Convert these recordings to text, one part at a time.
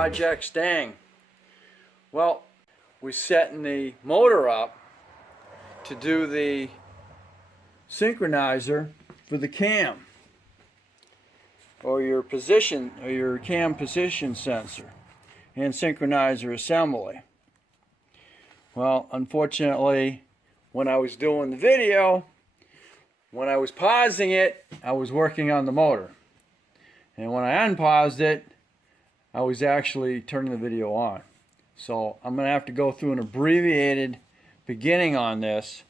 Project Stang. Well, we're setting the motor up to do the synchronizer for the cam, or your position, or your cam position sensor and synchronizer assembly. Well, unfortunately, when I was doing the video, when I was pausing it, I was working on the motor. And when I unpaused it, I was actually turning the video on. So I'm going to have to go through an abbreviated beginning on this,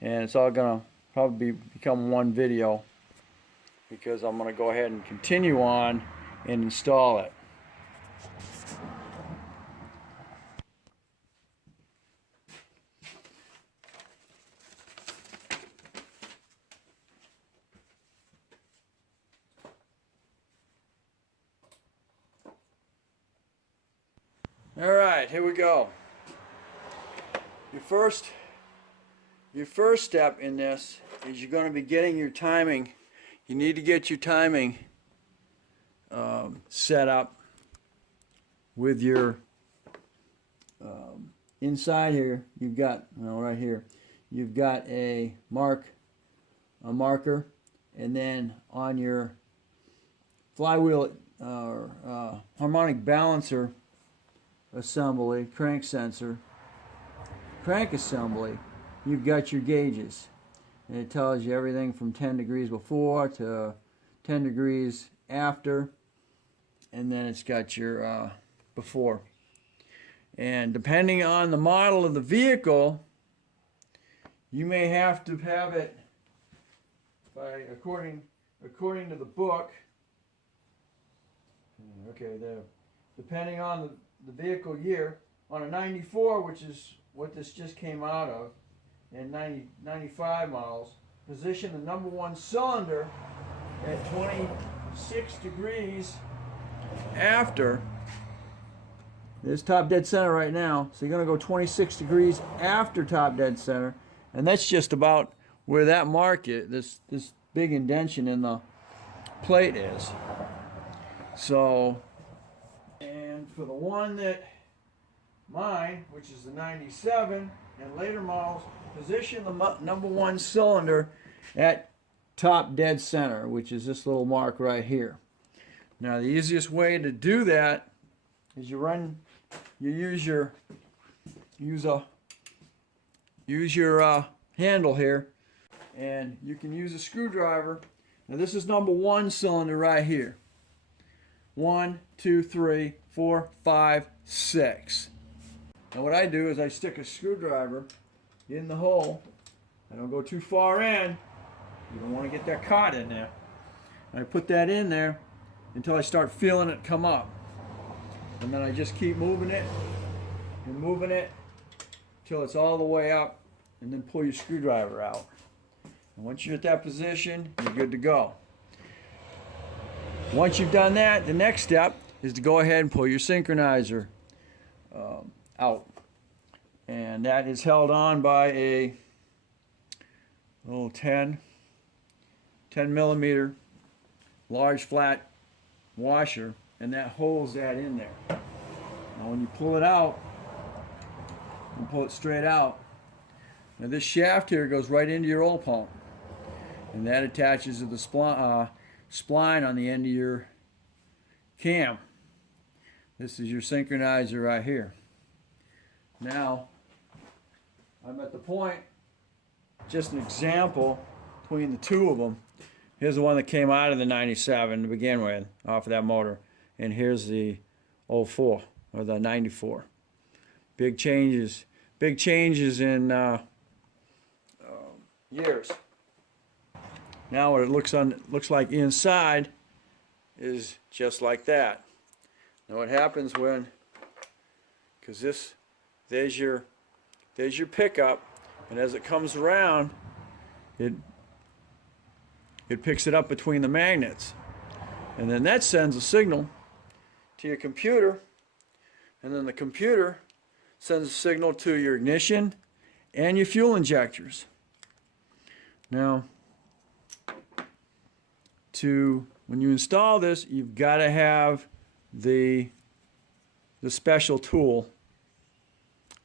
and it's all going to probably become one video, because I'm going to go ahead and continue on and install it. Alright, here we go. Your first step in this is you're going to be getting your timing. You need to get your timing set up with your inside here. You've got, right here, you've got a marker, and then on your flywheel harmonic balancer assembly, crank assembly, you've got your gauges, and it tells you everything from 10 degrees before to 10 degrees after, and then it's got your before. And depending on the model of the vehicle, you may have to have it by according to the book. Okay, there. Depending on the vehicle year, on a 94, which is what this just came out of, and 95 models, position the number one cylinder at 26 degrees after. There's top dead center right now, so you're going to go 26 degrees after top dead center, and that's just about where that mark is, this big indentation in the plate is. So, and for the one that mine, which is the 97 and later models, position the number one cylinder at top dead center, which is this little mark right here. Now the easiest way to do that is use your handle here, and you can use a screwdriver. Now this is number one cylinder right here. 1, 2, 3, 4, 5, 6. Now what I do is I stick a screwdriver in the hole. I don't go too far in. You don't want to get that caught in there. I put that in there until I start feeling it come up. And then I just keep moving it and moving it until it's all the way up, and then pull your screwdriver out. And once you're at that position, you're good to go. Once you've done that, the next step is to go ahead and pull your synchronizer out. And that is held on by a little 10 millimeter large flat washer, and that holds that in there. Now when you pull it out, you pull it straight out. Now this shaft here goes right into your oil pump, and that attaches to the spline on the end of your cam. This is your synchronizer right here. Now I'm at the point, just an example between the two of them. Here's the one that came out of the 97 to begin with, off of that motor, and here's the 04 or the 94. Big changes in years. Now what it looks like inside is just like that. Now what happens when, because there's your pickup, and as it comes around, it picks it up between the magnets, and then that sends a signal to your computer, and then the computer sends a signal to your ignition and your fuel injectors. Now, when you install this, you've got to have the the special tool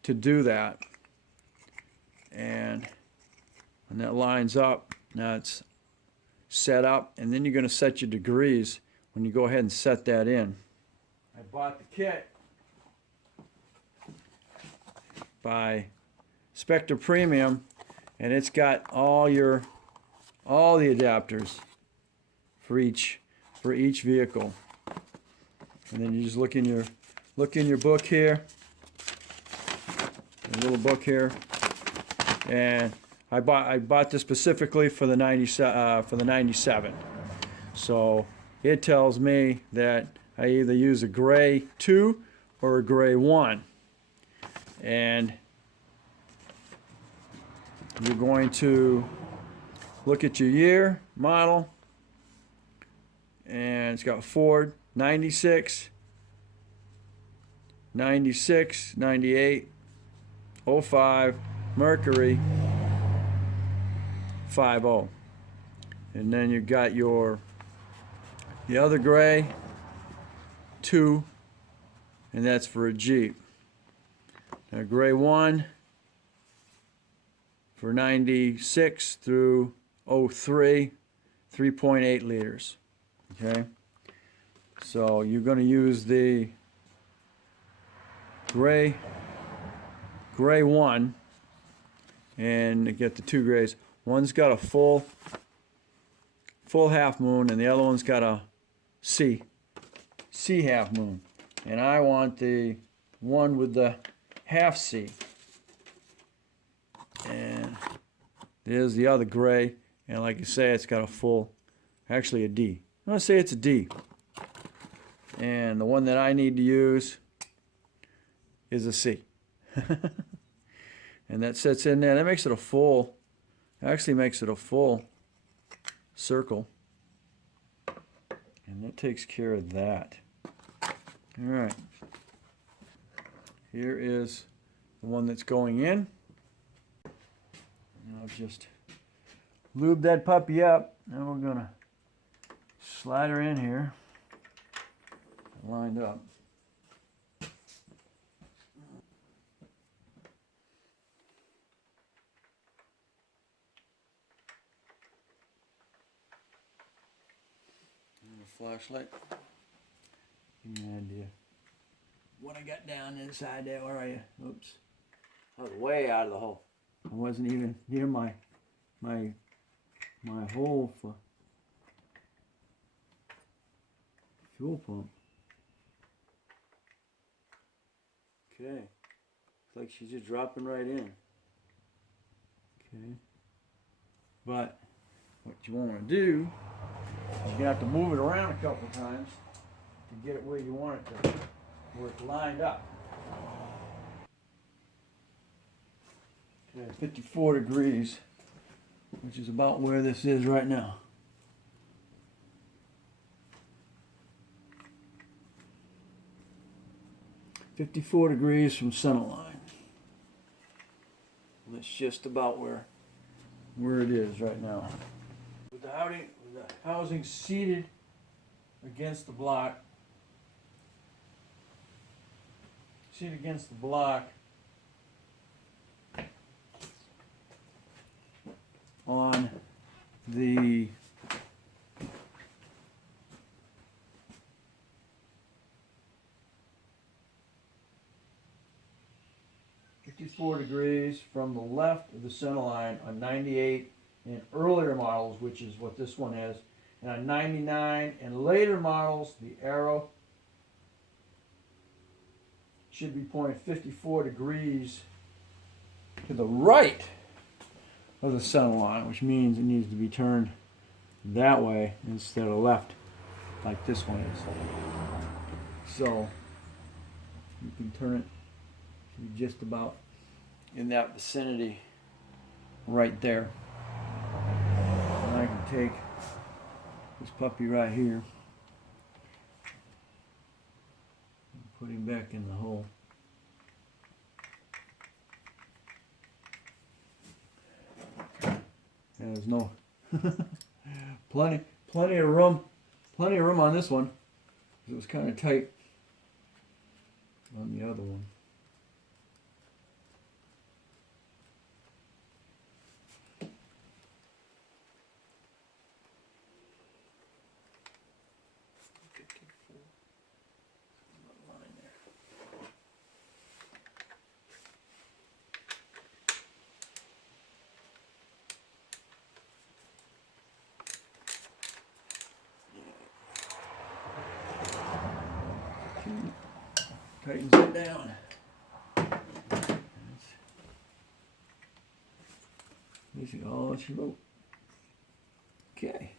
to do that. And when that lines up, now it's set up, and then you're going to set your degrees when you go ahead and set that in. I bought the kit by Spectre Premium, and it's got all the adapters for each vehicle. And then you just look in your book here, a little book here, and I bought this specifically for the 97. So it tells me that I either use a gray 2 or a gray 1. And you're going to look at your year, model, and it's got Ford 96, 96, 98, 05, Mercury 50. And then you've got the other gray 2, and that's for a Jeep. Now gray 1 for 96 through 03, 3.8 liters. Okay, so you're going to use the gray 1 and get the 2 grays. One's got a full half moon, and the other one's got a C half moon. And I want the one with the half C. And there's the other gray, and like I say, it's got a full, actually a D. I'm going to say it's a D. And the one that I need to use is a C. And that sits in there. That makes it a full, actually makes it a full circle. And that takes care of that. All right. Here is the one that's going in. And I'll just lube that puppy up. Now we're going to slide her in here, lined up. And a flashlight. Give me an idea what I got down inside there. Where are you? Oops. I was way out of the hole. I wasn't even near my hole for fuel pump. Okay. Looks like she's just dropping right in. Okay. But what you want to do is you're going to have to move it around a couple times to get it where you want it to, where it's lined up. Okay, 54 degrees, which is about where this is right now. .54 degrees from center line. That's just about where it is right now. With the housing seated against the block, on the .54 degrees from the left of the center line on 98 and earlier models, which is what this one is, and on 99 and later models, the arrow should be pointed 54 degrees to the right of the center line, which means it needs to be turned that way instead of left, like this one is. So you can turn it to be just about in that vicinity right there. And I can take this puppy right here and put him back in the hole. And there's no plenty of room on this one. It was kind of tight. on the other one. Tightens it down. That's basically all she wrote. Okay.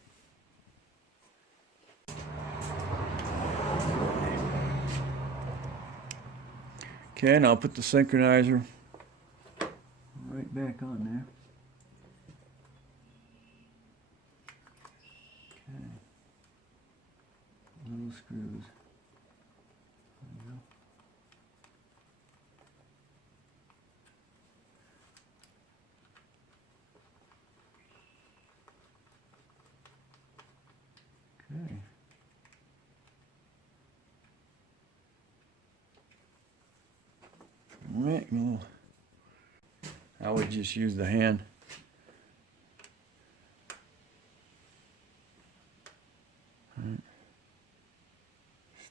Okay, now I'll put the synchronizer right back on there. Okay. Little screws. There we go. Okay. Alright, well, I would just use the hand. Right.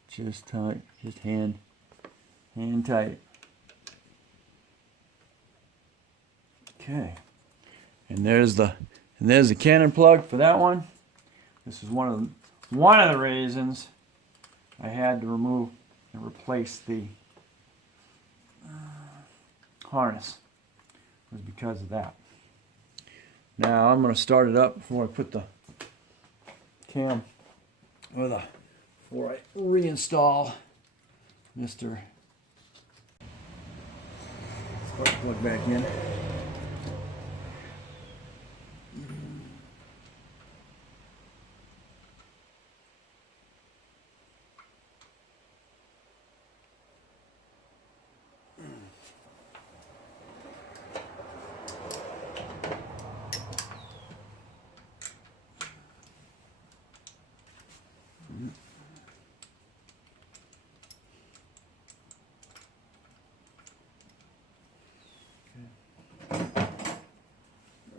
Just tight, just hand tight. Okay, and there's the cannon plug for that one. This is one of the reasons I had to remove and replace the harness, was because of that. Now I'm going to start it up before I put the cam before I reinstall Mr. Spark plug back in.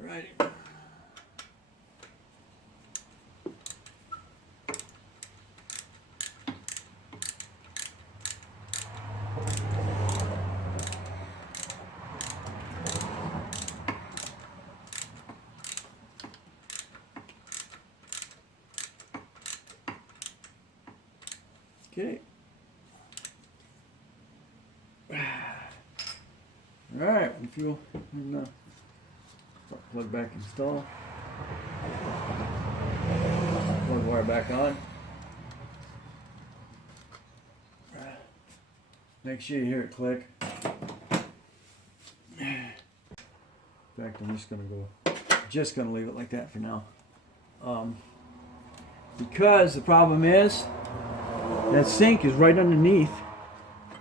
Alrighty. Okay. Alright, if you'll plug back install. Plug wire back on. Make sure you hear it click. In fact, I'm just gonna leave it like that for now. Because the problem is that sink is right underneath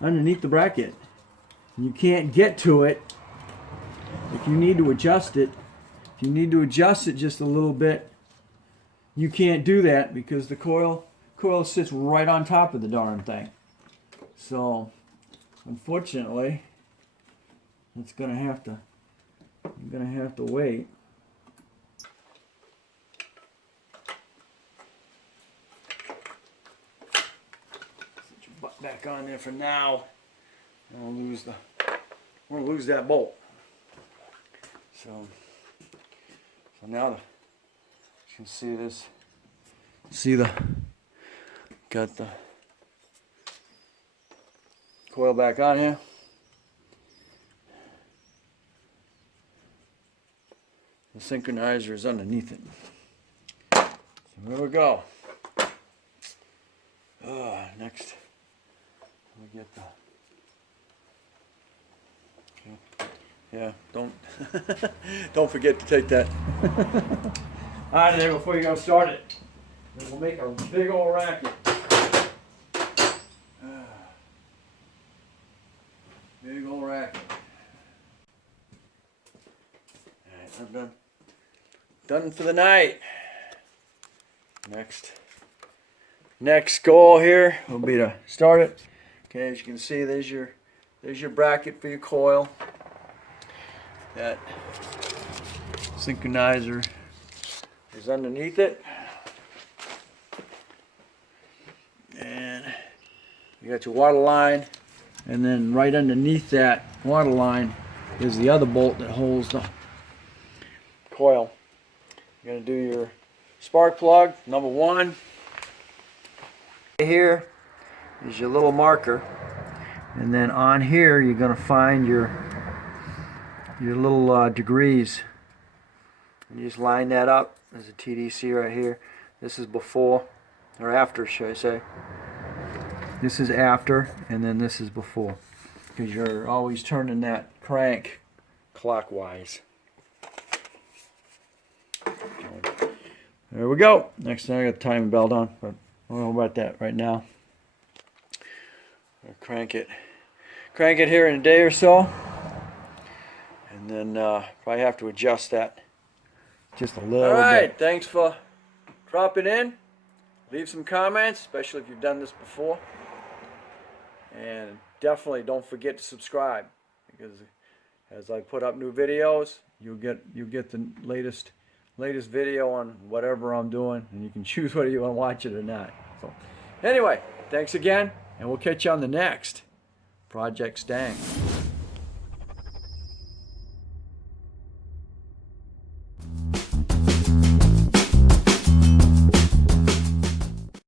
the bracket. You can't get to it. If you need to adjust it, just a little bit, you can't do that because the coil sits right on top of the darn thing. So, unfortunately, you're gonna have to wait. Set your butt back on there for now. And we'll lose that bolt. So now you can see this. Got the coil back on here. The synchronizer is underneath it. So there we go. Next, we get the. Yeah, don't forget to take that out of there before you go start it. It will make a big old racket. Big old racket. Alright, I'm done for the night. Next goal here will be to start it, Okay, as you can see, there's your bracket for your coil. That synchronizer is underneath it. And you got your water line, and then right underneath that water line is the other bolt that holds the coil. You're going to do your spark plug, number 1. Here is your little marker, and then on here you're going to find your little degrees. And you just line that up. There's a TDC right here. This is before, or after, should I say. This is after, and then this is before, because you're always turning that crank clockwise. There we go. Next thing, I got the timing belt on, but I don't know about that right now. I'll crank it here in a day or so, and then probably have to adjust that just a little bit. All right, thanks for dropping in. Leave some comments, especially if you've done this before. And definitely don't forget to subscribe, because as I put up new videos, you'll get the latest video on whatever I'm doing, and you can choose whether you want to watch it or not. So anyway, thanks again, and we'll catch you on the next Project Mustang.